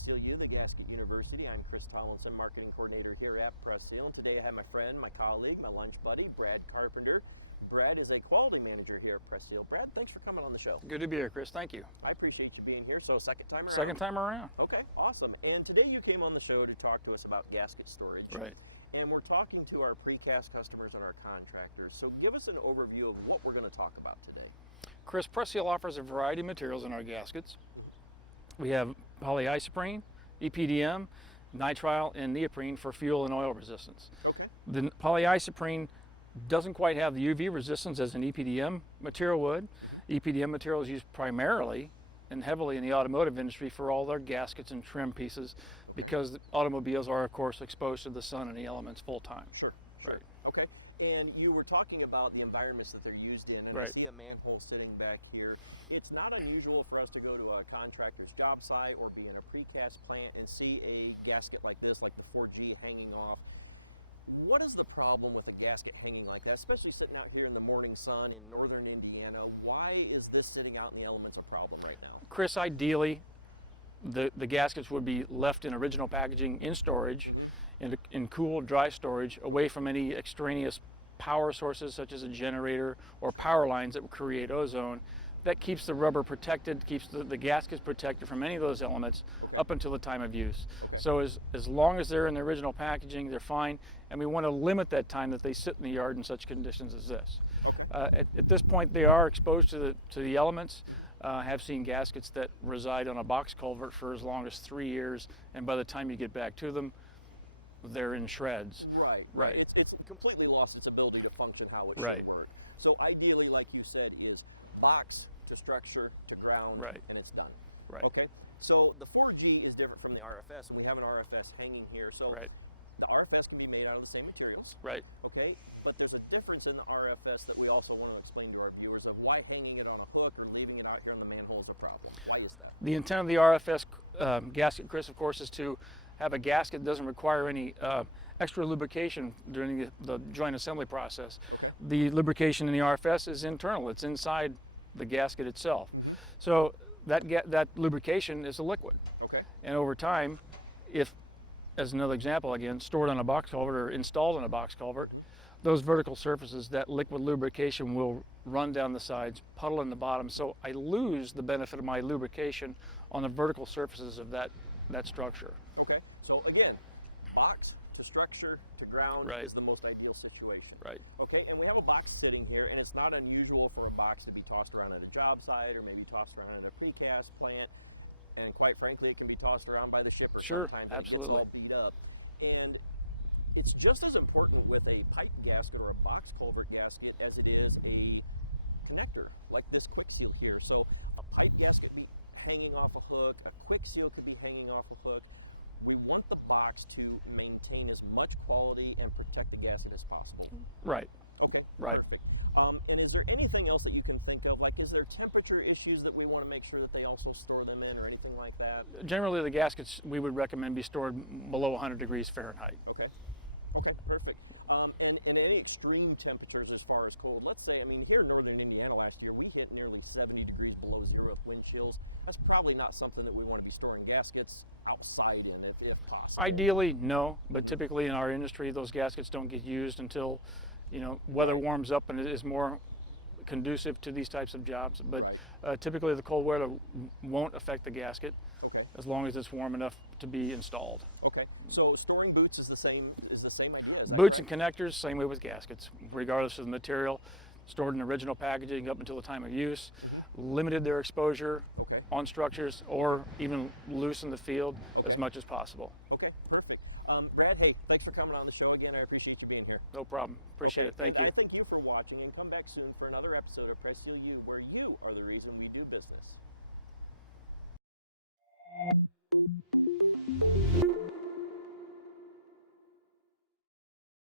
Press Seal U, the Gasket University. I'm Chris Tomlinson, Marketing Coordinator here at Press Seal, and today I have my friend, my colleague, my lunch buddy, Brad Carpenter. Brad is a quality manager here at Press Seal. Brad, thanks for coming on the show. Good to be here, Chris. Thank you. I appreciate you being here. So second time around? Second time around. Okay, awesome. And today you came on the show to talk to us about gasket storage. Right. And we're talking to our precast customers and our contractors. So give us an overview of what we're going to talk about today. Chris, Press Seal offers a variety of materials in our gaskets. We have polyisoprene, EPDM, nitrile, and neoprene for fuel and oil resistance. Okay. The polyisoprene doesn't quite have the UV resistance as an EPDM material would. EPDM material is used primarily and heavily in the automotive industry for all their gaskets and trim pieces because automobiles are, of course, exposed to the sun and the elements full time. Sure. Right. Okay. And you were talking about the environments that they're used in, and right. I see a manhole sitting back here. It's not unusual for us to go to a contractor's job site or be in a precast plant and see a gasket like this, like the 4G hanging off. What is the problem with a gasket hanging like that, especially sitting out here in the morning sun in northern Indiana? Why is this sitting out in the elements a problem right now? Chris, ideally, the gaskets would be left in original packaging in storage, in cool, dry storage, away from any extraneous power sources such as a generator or power lines that would create ozone. That keeps the rubber protected, keeps the gaskets protected from any of those elements up until the time of use. So as long as they're in the original packaging, they're fine, and we want to limit that time that they sit in the yard in such conditions as this. At this point, they are exposed to the elements. Have seen gaskets that reside on a box culvert for as long as 3 years, and by the time you get back to them, they're in shreds. Right. It's completely lost its ability to function how it should work. So ideally, like you said, is box to structure to ground, and it's done. Okay. So the 4G is different from the RFS, and we have an RFS hanging here. So the RFS can be made out of the same materials. Okay. But there's a difference in the RFS that we also want to explain to our viewers of why hanging it on a hook or leaving it out here on the manhole is a problem. Why is that? The intent of the RFS gasket, Chris, of course, is to have a gasket that doesn't require any extra lubrication during the joint assembly process. The lubrication in the RFS is internal. It's inside the gasket itself. So that lubrication is a liquid. And over time, if, as another example again, stored on a box culvert or installed on a box culvert, those vertical surfaces, that liquid lubrication will run down the sides, puddle in the bottom. So I lose the benefit of my lubrication on the vertical surfaces of that structure. Okay, so again, box to structure to ground is the most ideal situation. Okay, and we have a box sitting here, and it's not unusual for a box to be tossed around at a job site or maybe tossed around at a precast plant, and quite frankly, it can be tossed around by the shipper sometimes. Absolutely. It gets all beat up. And it's just as important with a pipe gasket or a box culvert gasket as it is a connector, like this quick seal here. So a pipe gasket be hanging off a hook, a quick seal could be hanging off a hook. We want the box to maintain as much quality and protect the gasket as possible. Okay, perfect. And is there anything else that you can think of? Like, is there temperature issues that we want to make sure that they also store them in or anything like that? Generally, the gaskets we would recommend be stored below 100 degrees Fahrenheit. Okay, perfect. And any extreme temperatures as far as cold, let's say, I mean, here in northern Indiana last year, we hit nearly 70 degrees below zero with wind chills. That's probably not something that we want to be storing gaskets outside in, if possible. Ideally, no, but typically in our industry, those gaskets don't get used until, weather warms up and it is more conducive to these types of jobs. But typically the cold weather won't affect the gasket as long as it's warm enough to be installed. Okay, so storing boots is the same idea. Boots and connectors, same way with gaskets, regardless of the material, stored in original packaging up until the time of use, limited their exposure on structures, or even loose in the field as much as possible. Okay, perfect. Brad, hey, thanks for coming on the show again. I appreciate you being here. No problem. Appreciate it. Thank you. I thank you for watching, and come back soon for another episode of Press Seal U, where you are the reason we do business.